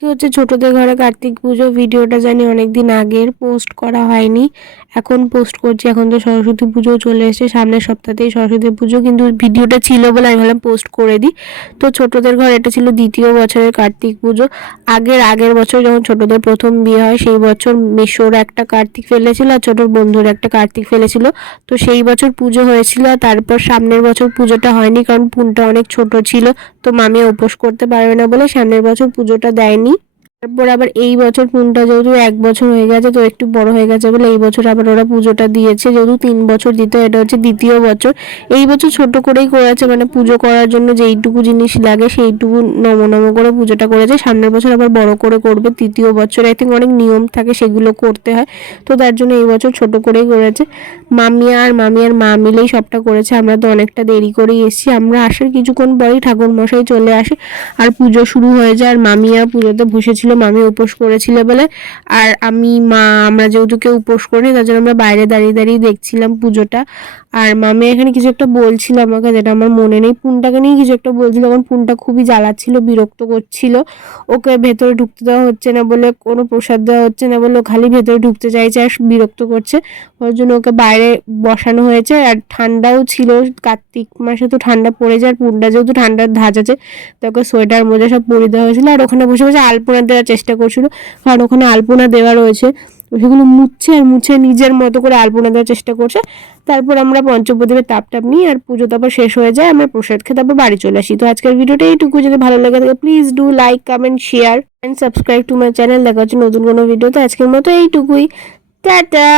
তো হচ্ছে ছোটদের ঘরে কার্তিক পুজো ভিডিওটা জানি অনেকদিন আগের পোস্ট করা হয়নি, এখন পোস্ট করছি। এখন তো সরস্বতী পুজো চলে এসেছে, সামনের সপ্তাহতেই সরস্বতী পুজো, কিন্তু ভিডিওটা ছিল বলে আমি ভাবলাম পোস্ট করে দিই। তো ছোটদের ঘর এটা ছিল দ্বিতীয় বছরের কার্তিক পুজো। আগের বছর যখন ছোটদের প্রথম বিয়ে হয় সেই বছর মিশোর একটা কার্তিক ফেলেছিল আর ছোটোর বন্ধুর একটা কার্তিক ফেলেছিল। তো সেই বছর পুজো হয়েছিল, তারপর সামনের বছর পুজোটা হয়নি কারণ পুনটা অনেক ছোট ছিল। তো মামি উপোস করতে পারবে না বলে সামনের বছর পুজোটা দেয়নি। তারপর আবার এই বছর পুনটা যেহেতু 1 বছর হয়ে গেছে, তো একটু বড় হয়ে গেছে বলে এই বছর আবার ওরা পুজোটা দিয়েছে। যেহেতু 3 বছর দিত, এটা হচ্ছে দ্বিতীয় বছর। এই বছর ছোট করেই করেছে, মানে পুজো করার জন্য যেইটুকু জিনিস লাগে সেইটুকু নম করে পুজোটা করেছে। সামনের বছর আবার বড় করে করবে তৃতীয় বছর। আই থিঙ্ক অনেক নিয়ম থাকে, সেগুলো করতে হয়। তো তার জন্য এই বছর ছোট করেই করেছে। মামি আর মা মিলেই সবটা করেছে। আমরা তো অনেকটা দেরি করেই এসেছি। আমরা আসার কিছুক্ষণ পরেই ঠাকুর মশাই চলে আসে আর পুজো শুরু হয়ে যায়। আর মামিয়া পুজোতে বসেছিল, মামি উপোস করেছিল বলে। আর আমরা যেহেতু কেউ উপোস করিনি, তার জন্য আমরা বাইরে দাঁড়িয়ে দাঁড়িয়ে দেখছিলাম পুজোটা। আর মামি এখানে কিছু একটা বলছিল আমাকে, যেটা আমার মনে নেই। পুনটাকে নিয়ে কিছু একটা বলছিল, কারণ পুনটা খুবই জ্বালাচ্ছিল, বিরক্ত করছিল। ওকে ভেতরে ঢুকতে দেওয়া হচ্ছে না বলে, কোনো প্রসাদ দেওয়া হচ্ছে না বলে, খালি ভেতরে ঢুকতে চাইছে আর বিরক্ত করছে। ওর জন্য ওকে বাইরে বসানো হয়েছে। আর ঠান্ডাও ছিল, কার্তিক মাসে তো ঠান্ডা পড়ে যায়। আর পুনটা যেহেতু ঠান্ডার ধাঁচ আছে, তো ওকে সোয়েটার মোজা সব পরিয়ে দেওয়া হয়েছিল। আর ওখানে বসে বসে আলপনা দেওয়ার চেষ্টা করছিল, কারণ ওখানে আলপনা দেওয়া রয়েছে। সেগুলো মুছে নিজের মতো করে আলপনা দেওয়ার চেষ্টা করছে। তারপর আমরা পঞ্চপ্রদীপের তাপ নিই আর পুজো তারপর শেষ হয়ে যায়। আমরা প্রসাদ খেয়ে তারপর বাড়ি চলে আসি। তো আজকের ভিডিওটা এইটুকু। যদি ভালো লাগে থাকে please do like, comment, share and subscribe to my channel. দেখা হচ্ছে নতুন কোনো ভিডিওতে। আজকের মতো এইটুকুই। টাটা।